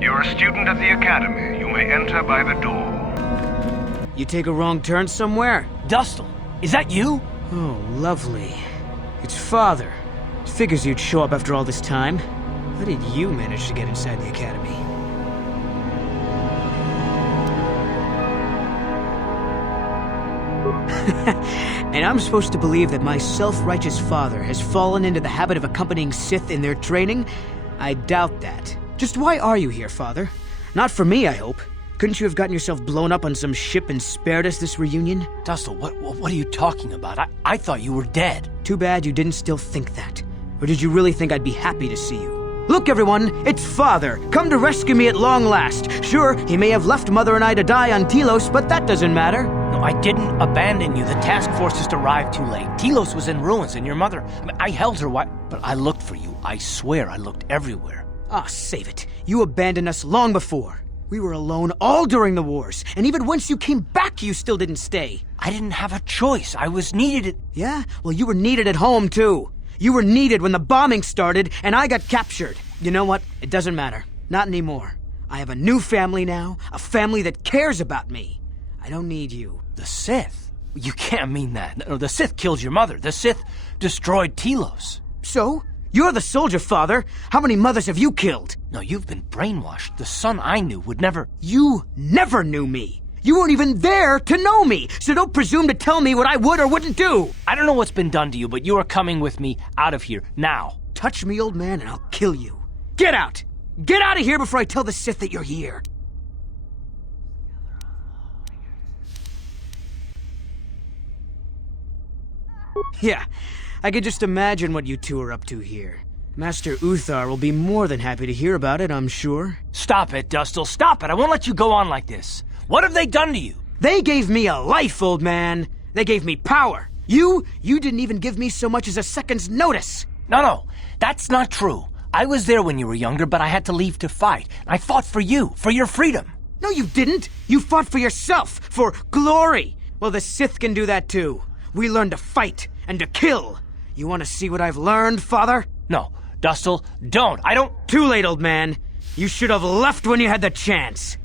You're a student at the Academy. You may enter by the door. You take a wrong turn somewhere? Dustil, is that you? Oh, lovely. It's Father. Figures you'd show up after all this time. How did you manage to get inside the Academy? And I'm supposed to believe that my self-righteous father has fallen into the habit of accompanying Sith in their training? I doubt that. Just why are you here, Father? Not for me, I hope. Couldn't you have gotten yourself blown up on some ship and spared us this reunion? Dustil, what are you talking about? I thought you were dead. Too bad you didn't still think that. Or did you really think I'd be happy to see you? Look, everyone, it's Father, come to rescue me at long last. Sure, he may have left Mother and I to die on Telos, but that doesn't matter. No, I didn't abandon you. The task force just arrived too late. Telos was in ruins, and your mother... I held her but I looked for you. I swear I looked everywhere. Ah, save it. You abandoned us long before. We were alone all during the wars, and even once you came back, you still didn't stay. I didn't have a choice. I was needed at... Yeah? Well, you were needed at home, too. You were needed when the bombing started, and I got captured. You know what? It doesn't matter. Not anymore. I have a new family now, a family that cares about me. I don't need you. The Sith? You can't mean that. No, the Sith killed your mother. The Sith destroyed Telos. So? You're the soldier, Father. How many mothers have you killed? No, you've been brainwashed. The son I knew would never... You never knew me. You weren't even there to know me, so don't presume to tell me what I would or wouldn't do. I don't know what's been done to you, but you are coming with me out of here, now. Touch me, old man, and I'll kill you. Get out! Get out of here before I tell the Sith that you're here. Yeah, I could just imagine what you two are up to here. Master Uthar will be more than happy to hear about it, I'm sure. Stop it, Dustil, stop it! I won't let you go on like this. What have they done to you? They gave me a life, old man. They gave me power. You didn't even give me so much as a second's notice. No, that's not true. I was there when you were younger, but I had to leave to fight. I fought for you, for your freedom. No, you didn't. You fought for yourself, for glory. Well, the Sith can do that too. We learn to fight and to kill. You want to see what I've learned, Father? No, Dustil, don't. I don't... Too late, old man. You should have left when you had the chance.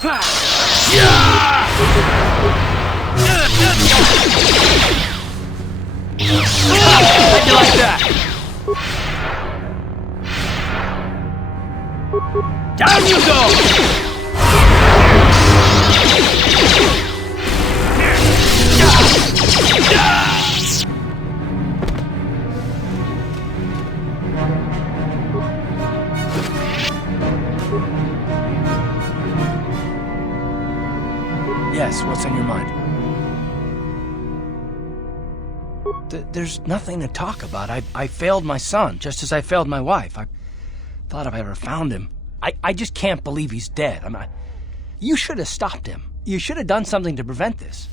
How'd you like that? Down you go! Yes, what's on your mind? There's nothing to talk about. I failed my son, just as I failed my wife. I thought if I ever found him... I just can't believe he's dead. You should have stopped him. You should have done something to prevent this.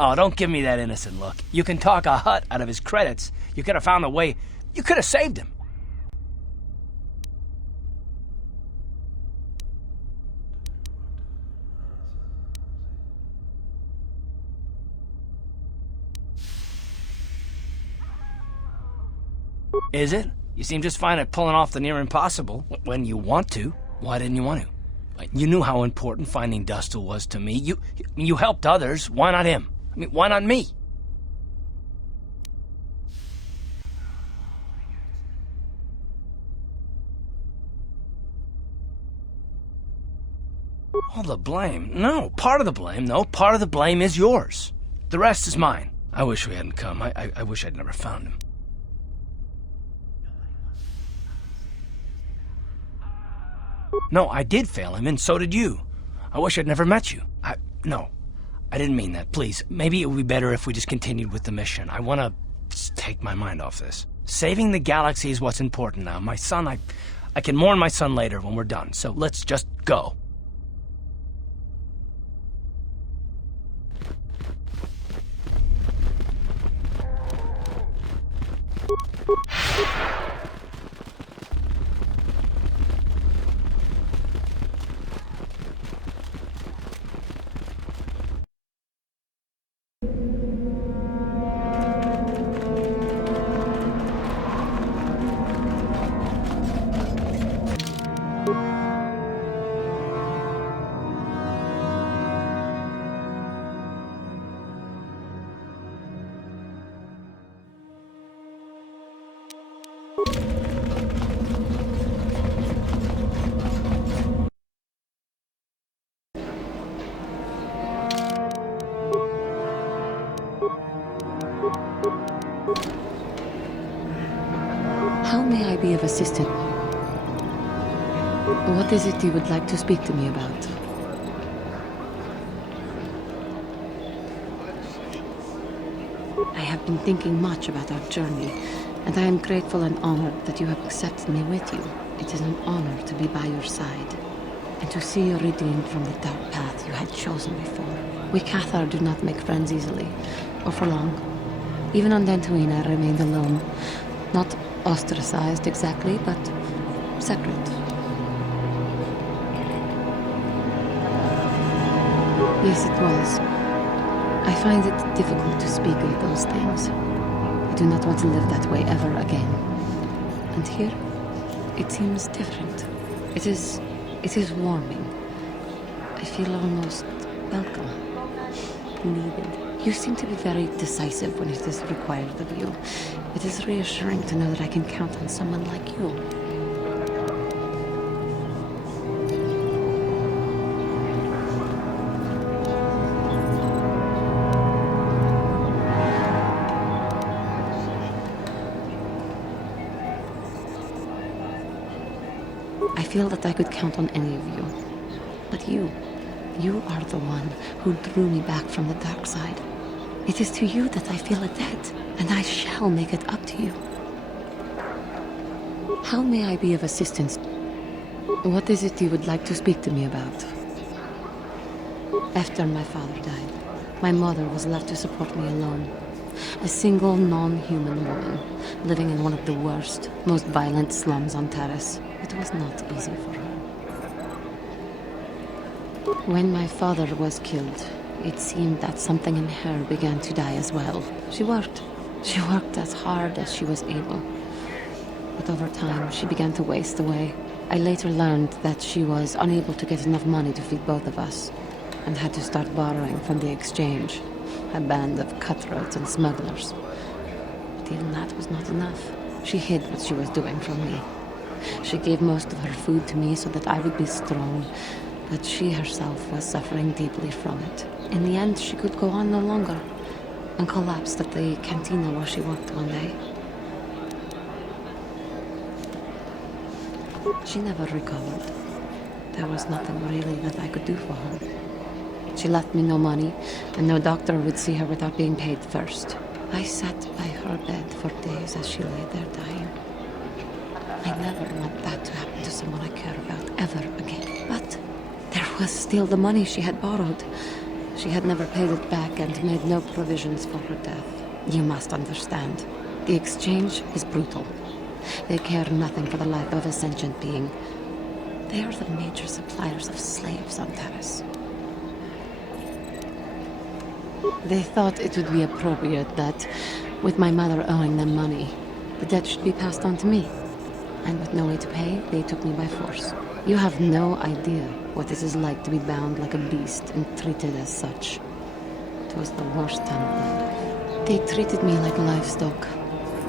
Oh, don't give me that innocent look. You can talk a Hutt out of his credits. You could have found a way. You could have saved him. Is it? You seem just fine at pulling off the near impossible when you want to. Why didn't you want to? You knew how important finding Dustil was to me. You helped others. Why not him? Why not me? All the blame? No, part of the blame. No, part of the blame is yours. The rest is mine. I wish we hadn't come. I wish I'd never found him. No, I did fail him, and so did you. I wish I'd never met you. No, I didn't mean that. Please, maybe it would be better if we just continued with the mission. I want to just take my mind off this. Saving the galaxy is what's important now. My son, I can mourn my son later when we're done, so let's just go. How may I be of assistance? What is it you would like to speak to me about? I have been thinking much about our journey, and I am grateful and honored that you have accepted me with you. It is an honor to be by your side, and to see you redeemed from the dark path you had chosen before. We Cathar do not make friends easily, or for long. Even on Dantooine I remained alone. Not ostracized exactly, but separate. Yes, it was. I find it difficult to speak of those things. I do not want to live that way ever again. And here, it seems different. It is warming. I feel almost welcome, needed. You seem to be very decisive when it is required of you. It is reassuring to know that I can count on someone like you. I feel that I could count on any of you. But you are the one who drew me back from the dark side. It is to you that I feel a debt, and I shall make it up to you. How may I be of assistance? What is it you would like to speak to me about? After my father died, my mother was left to support me alone. A single non-human woman, living in one of the worst, most violent slums on Taris. It was not easy for her. When my father was killed, it seemed that something in her began to die as well. She worked as hard as she was able. But over time, she began to waste away. I later learned that she was unable to get enough money to feed both of us, and had to start borrowing from the exchange, a band of cutthroats and smugglers. But even that was not enough. She hid what she was doing from me. She gave most of her food to me so that I would be strong, but she herself was suffering deeply from it. In the end, she could go on no longer, and collapsed at the cantina where she worked one day. She never recovered. There was nothing really that I could do for her. She left me no money, and no doctor would see her without being paid first. I sat by her bed for days as she lay there dying. I never want that to happen to someone I care about ever again. But there was still the money she had borrowed. She had never paid it back and made no provisions for her death. You must understand. The exchange is brutal. They care nothing for the life of a sentient being. They are the major suppliers of slaves on Taris. They thought it would be appropriate that, with my mother owing them money, the debt should be passed on to me. And with no way to pay, they took me by force. You have no idea what it is like to be bound like a beast and treated as such. It was the worst time of my life. They treated me like livestock.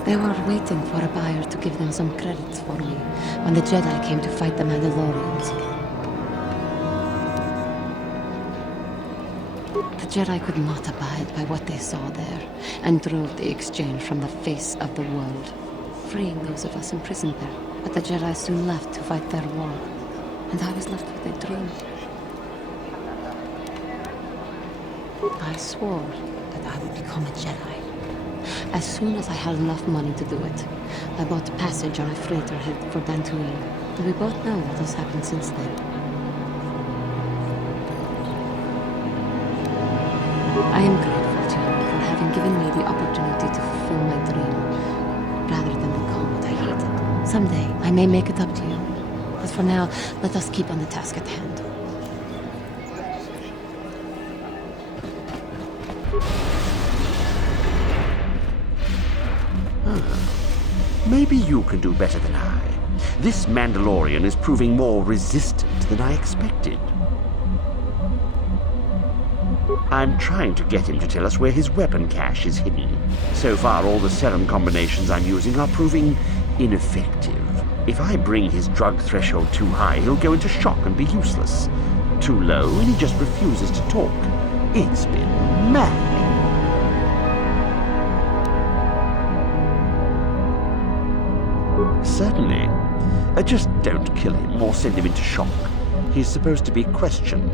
They were waiting for a buyer to give them some credits for me when the Jedi came to fight the Mandalorians. The Jedi could not abide by what they saw there, and drove the exchange from the face of the world, freeing those of us imprisoned there. But the Jedi soon left to fight their war, and I was left with a dream. I swore that I would become a Jedi. As soon as I had enough money to do it, I bought passage on a freighter headed for Dantooine, and we both know what has happened since then. I am grateful to you for having given me the opportunity to fulfill my dream, rather than become what I hated. Someday, I may make it up to you, but for now, let us keep on the task at hand. Maybe you can do better than I. This Mandalorian is proving more resistant than I expected. I'm trying to get him to tell us where his weapon cache is hidden. So far, all the serum combinations I'm using are proving ineffective. If I bring his drug threshold too high, he'll go into shock and be useless. Too low, and he just refuses to talk. It's been maddening. Certainly. Just don't kill him or send him into shock. He's supposed to be questioned,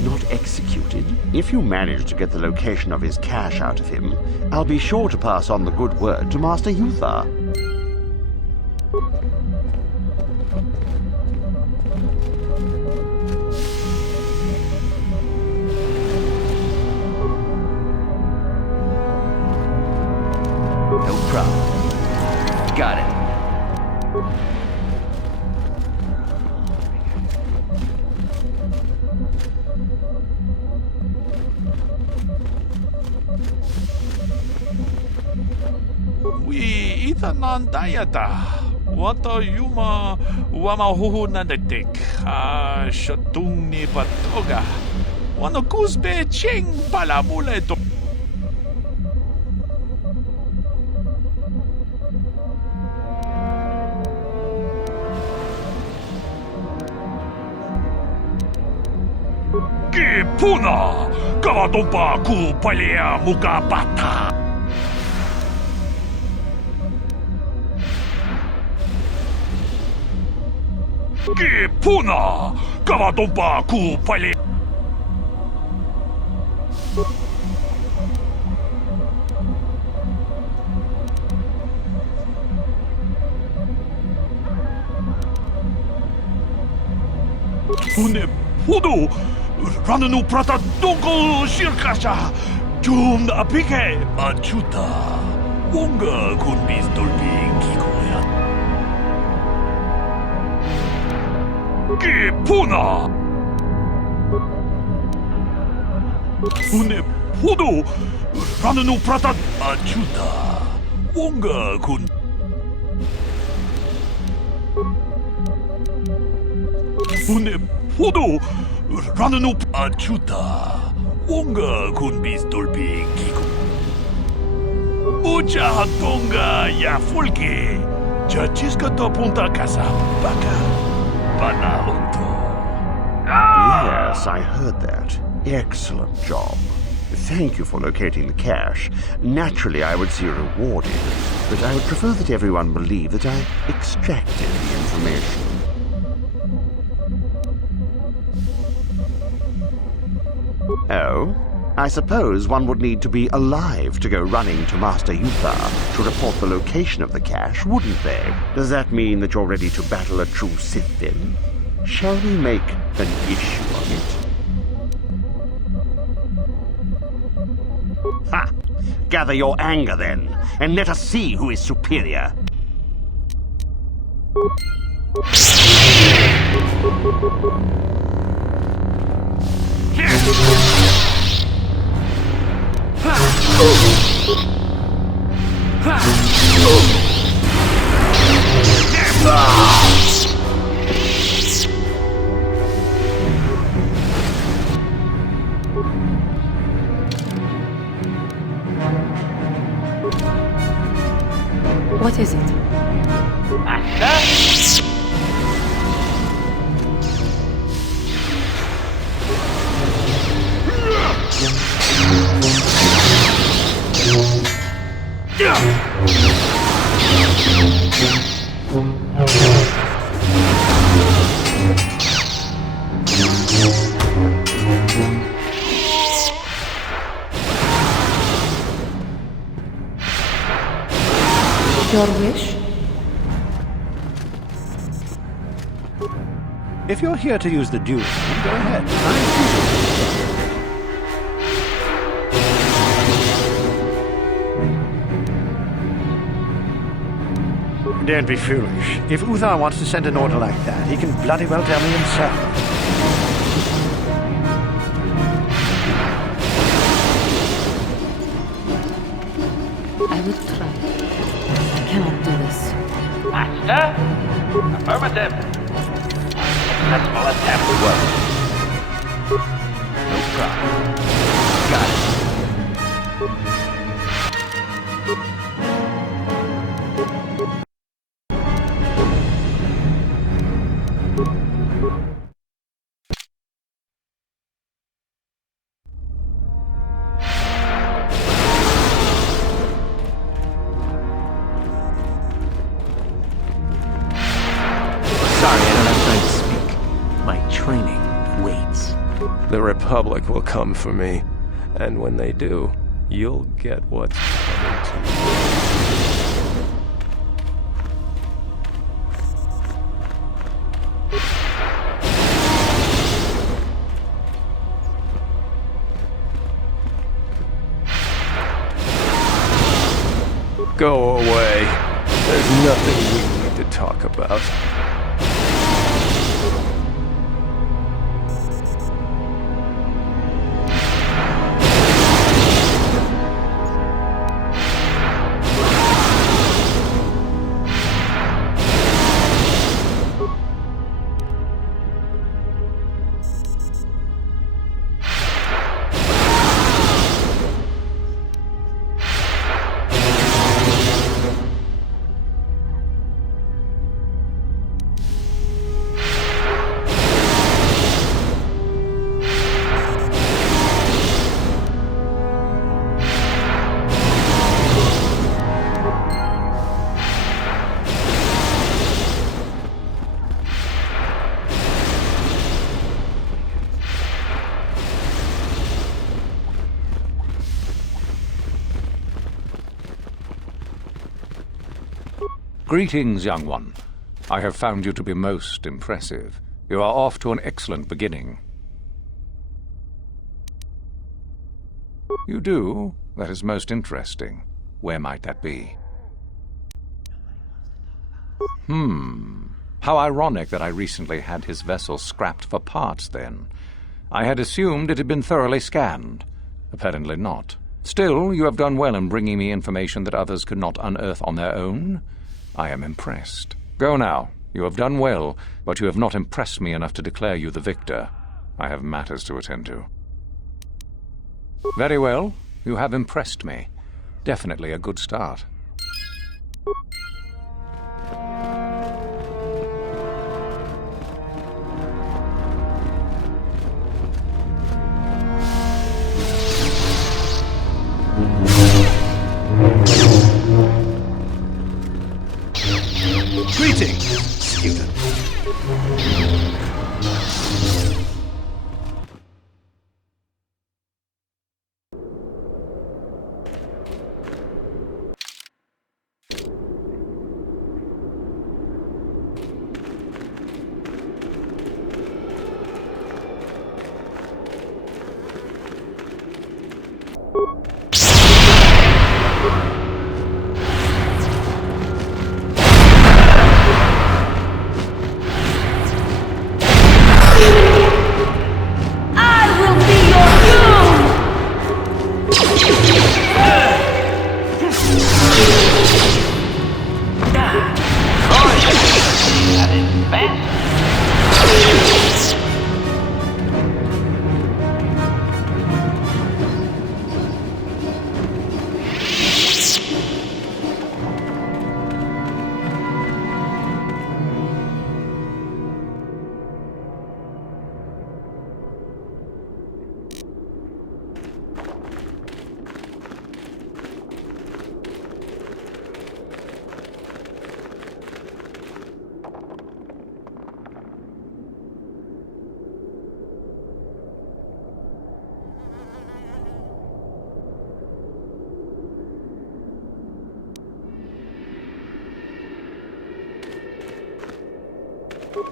not executed. If you manage to get the location of his cache out of him, I'll be sure to pass on the good word to Master Yuthar. No problem. Got it. We itanandayata. Wata yuma wamahuhunanetik. Shotung ni batoga. Wano kuzbe ching palamuleto. Puna! Kawatompa ku palea muka bata! Puna! Kawatompa ku palea... Une pudu! Ranunu prata doko shirkasha! Jum apike! Machuta! Wonga kun bistolpi kikoya! Puna! Une pudu! Ranunu prata... Machuta! Wonga kun... Une pudu! Ranunu Achuta Wonga kun bistolpi kiko Mucha tonga ya fulke Chachiska to punta casa baka Banalunto. Yes, I heard that. Excellent job. Thank you for locating the cache. Naturally, I would see you rewarded, but I would prefer that everyone believe that I extracted the information. Oh? I suppose one would need to be alive to go running to Master Yuthar to report the location of the cache, wouldn't they? Does that mean that you're ready to battle a true Sith, then? Shall we make an issue of it? Ha! Gather your anger, then, and let us see who is superior. What is it? Your wish? If you're here to use the duel, go ahead. Don't be foolish. If Uthar wants to send an order like that, he can bloody well tell me himself. I will try. I cannot do this. Master? Affirmative. Successful attempt. No problem. Got it. awaits. The Republic will come for me, and when they do, you'll get what's coming to you. Go away. There's nothing we need to talk about. Greetings, young one. I have found you to be most impressive. You are off to an excellent beginning. You do? That is most interesting. Where might that be? How ironic that I recently had his vessel scrapped for parts, then. I had assumed it had been thoroughly scanned. Apparently not. Still, you have done well in bringing me information that others could not unearth on their own. I am impressed. Go now. You have done well, but you have not impressed me enough to declare you the victor. I have matters to attend to. Very well. You have impressed me. Definitely a good start. Greetings, student.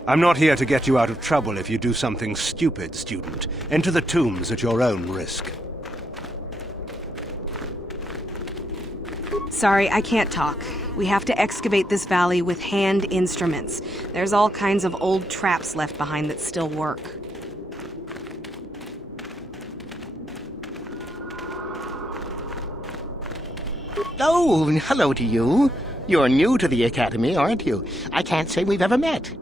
I'm not here to get you out of trouble if you do something stupid, student. Enter the tombs at your own risk. Sorry, I can't talk. We have to excavate this valley with hand instruments. There's all kinds of old traps left behind that still work. Oh, hello to you. You're new to the Academy, aren't you? I can't say we've ever met.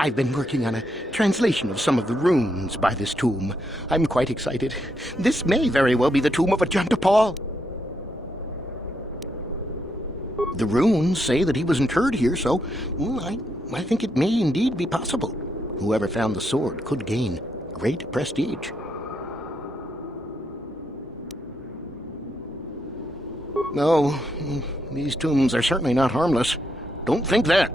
I've been working on a translation of some of the runes by this tomb. I'm quite excited. This may very well be the tomb of Ajanta Paul. The runes say that he was interred here, so I think it may indeed be possible. Whoever found the sword could gain great prestige. No, these tombs are certainly not harmless. Don't think that.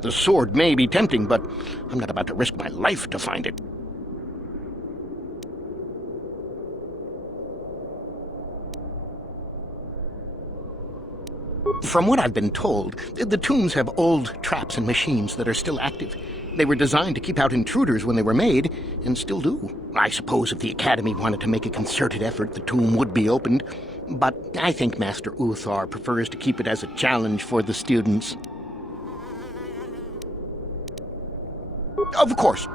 The sword may be tempting, but I'm not about to risk my life to find it. From what I've been told, the tombs have old traps and machines that are still active. They were designed to keep out intruders when they were made, and still do. I suppose if the Academy wanted to make a concerted effort, the tomb would be opened. But I think Master Uthar prefers to keep it as a challenge for the students. Of course,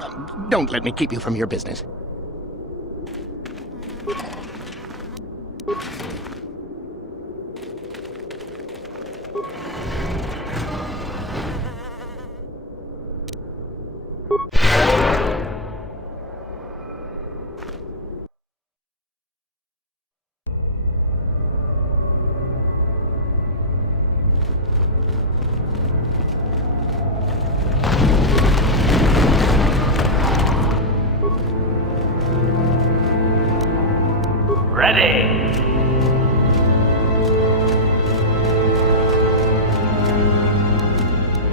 don't let me keep you from your business.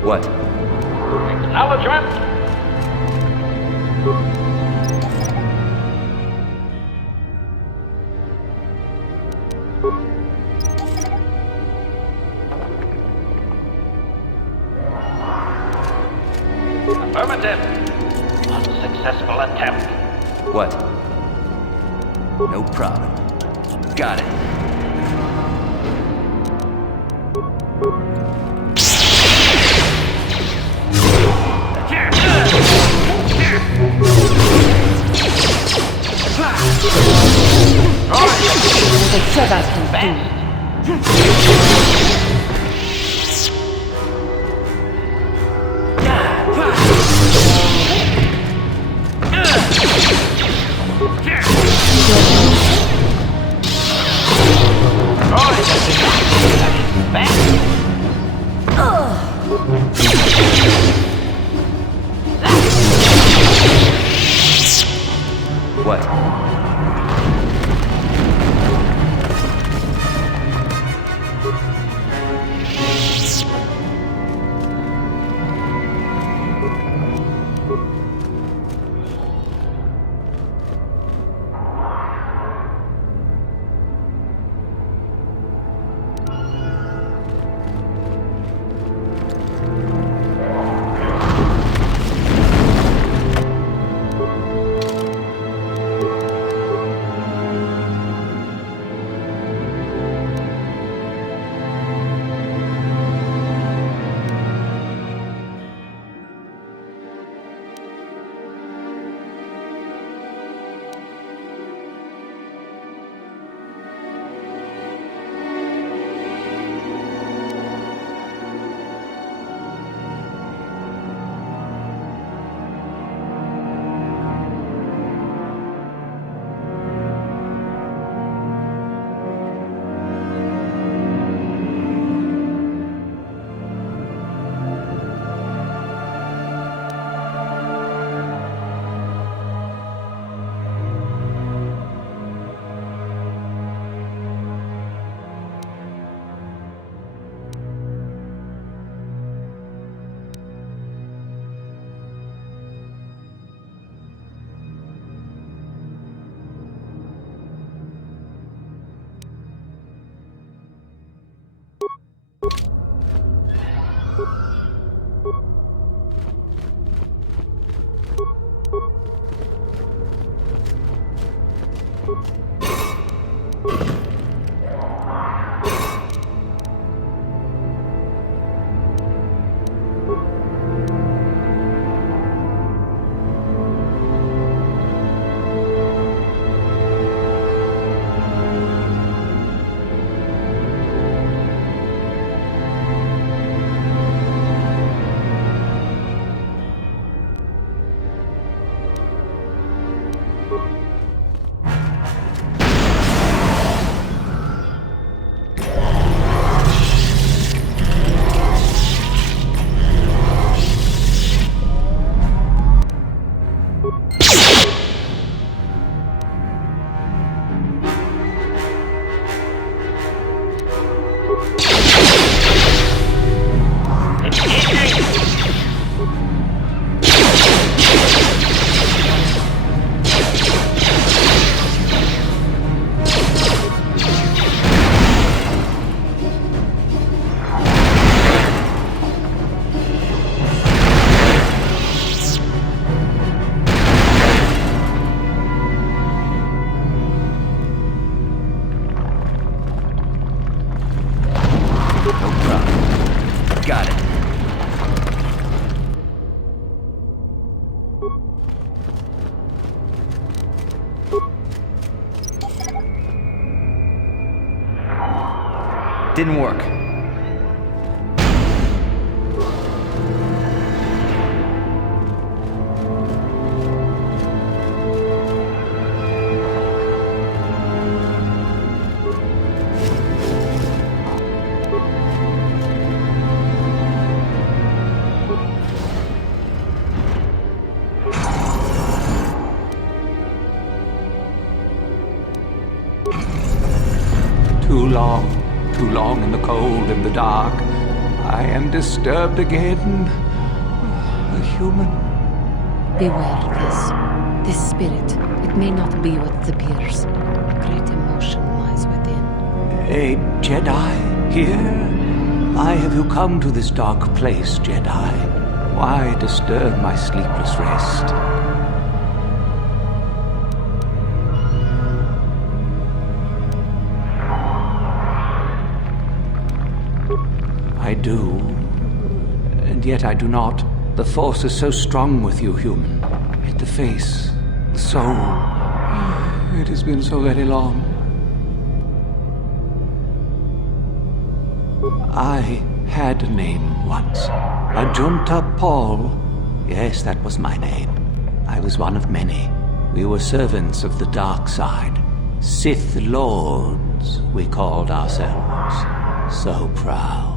What? Acknowledgement. Affirmative. Unsuccessful attempt. What? No problem. Got it. They said I can What? Didn't work. Too long in the cold and the dark. I am disturbed again. A human. Beware this spirit. It may not be what it appears. Great emotion lies within. A Jedi here? Why have you come to this dark place, Jedi? Why disturb my sleepless rest? I do, and yet I do not. The Force is so strong with you, human. Yet the face, the soul, it has been so very long. I had a name once. Ajunta Paul. Yes, that was my name. I was one of many. We were servants of the dark side. Sith Lords, we called ourselves. So proud.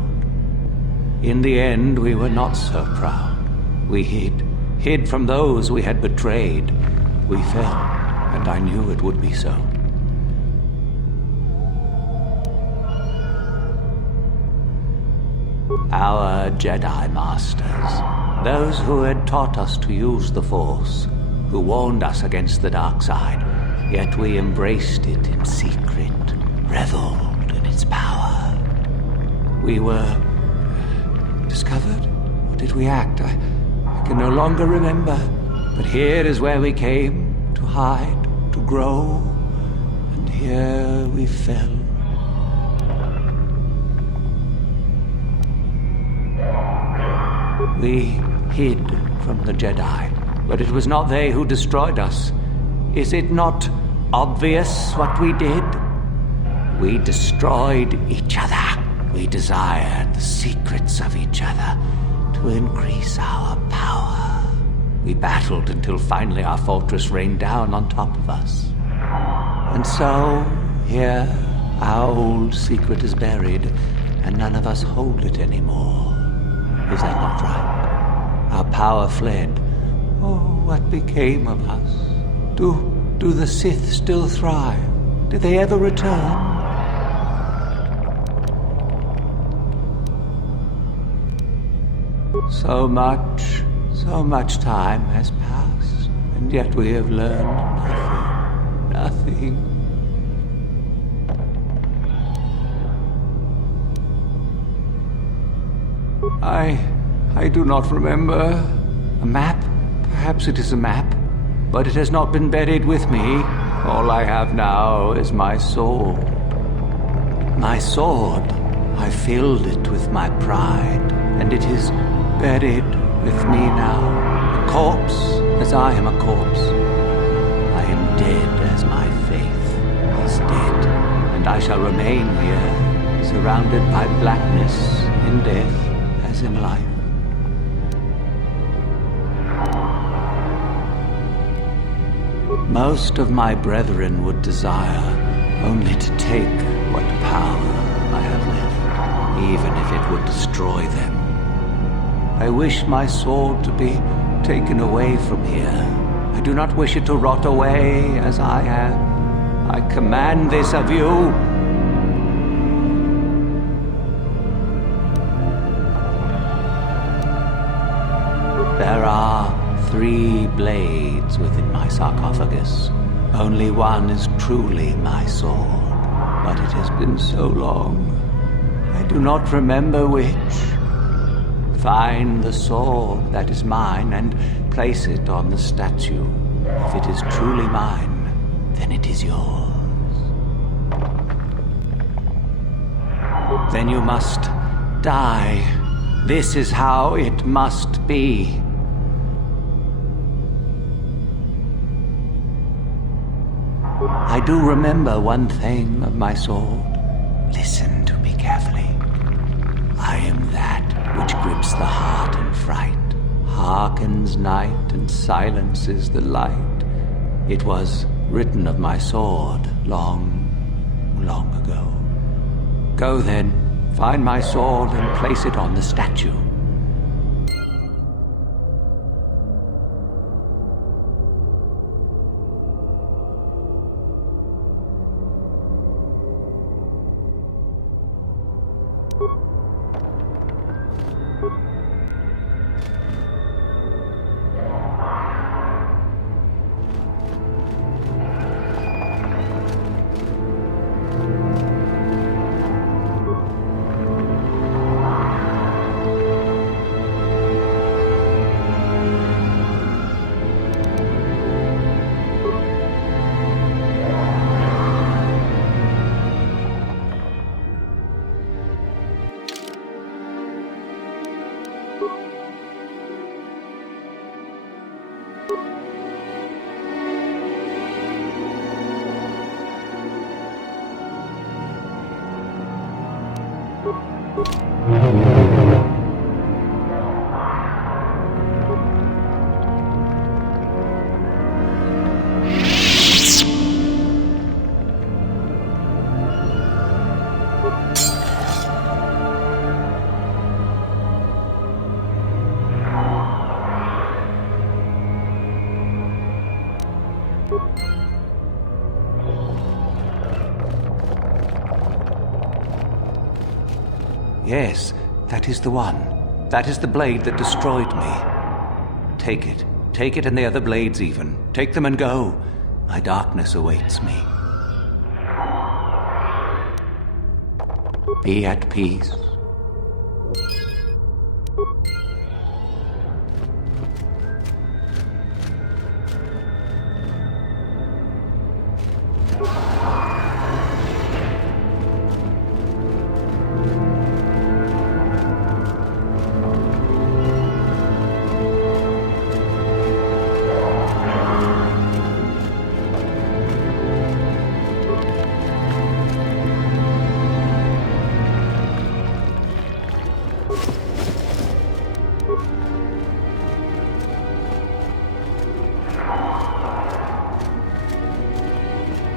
In the end, we were not so proud. We hid from those we had betrayed. We fell, and I knew it would be so. Our Jedi Masters, those who had taught us to use the Force, who warned us against the dark side, yet we embraced it in secret, reveled in its power. We were discovered? Or did we act? I can no longer remember. But here is where we came, to hide, to grow, and here we fell. We hid from the Jedi, but it was not they who destroyed us. Is it not obvious what we did? We destroyed each other. We desired the secrets of each other to increase our power. We battled until finally our fortress rained down on top of us. And so, here, our old secret is buried, and none of us hold it anymore. Is that not right? Our power fled. Oh, what became of us? Do the Sith still thrive? Did they ever return? So much time has passed, and yet we have learned nothing. I do not remember. A map? Perhaps it is a map, but it has not been buried with me. All I have now is my sword. My sword. I filled it with my pride, and it is buried with me now, a corpse as I am a corpse. I am dead as my faith is dead, and I shall remain here, surrounded by blackness in death as in life. Most of my brethren would desire only to take what power I have left, even if it would destroy them. I wish my sword to be taken away from here. I do not wish it to rot away as I am. I command this of you. There are 3 blades within my sarcophagus. Only one is truly my sword, but it has been so long. I do not remember which. Find the sword that is mine and place it on the statue. If it is truly mine, then it is yours. Then you must die. This is how it must be. I do remember one thing of my sword. Listen to me carefully. I am that which grips the heart in fright, hearkens night and silences the light. It was written of my sword long, long ago. Go then, find my sword and place it on the statue. Yes, that is the one. That is the blade that destroyed me. Take it. Take it and the other blades even. Take them and go. My darkness awaits me. Be at peace.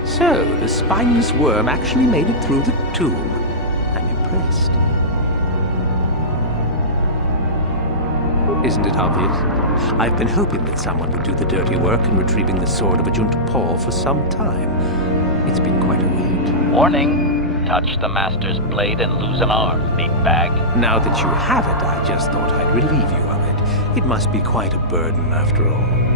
So, the spineless worm actually made it through the tomb. I'm impressed. Isn't it obvious? I've been hoping that someone would do the dirty work in retrieving the sword of Ajunta Paul for some time. It's been quite a wait. Warning! Touch the Master's blade and lose an arm, big bag. Now that you have it, I just thought I'd relieve you of it. It must be quite a burden after all.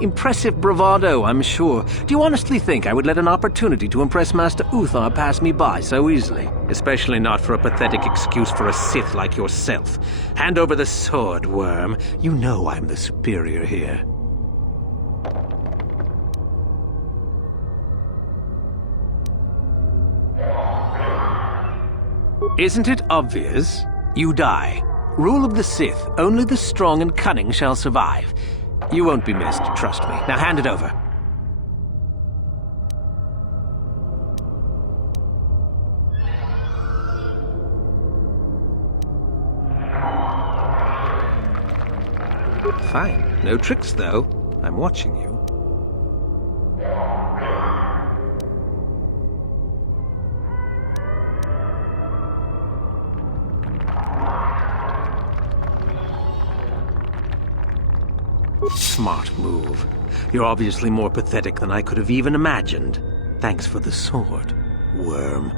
Impressive bravado, I'm sure. Do you honestly think I would let an opportunity to impress Master Uthar pass me by so easily? Especially not for a pathetic excuse for a Sith like yourself. Hand over the sword, worm. You know I'm the superior here. Isn't it obvious? You die. Rule of the Sith. Only the strong and cunning shall survive. You won't be missed, trust me. Now hand it over. Fine. No tricks, though. I'm watching you. Smart move. You're obviously more pathetic than I could have even imagined. Thanks for the sword, worm.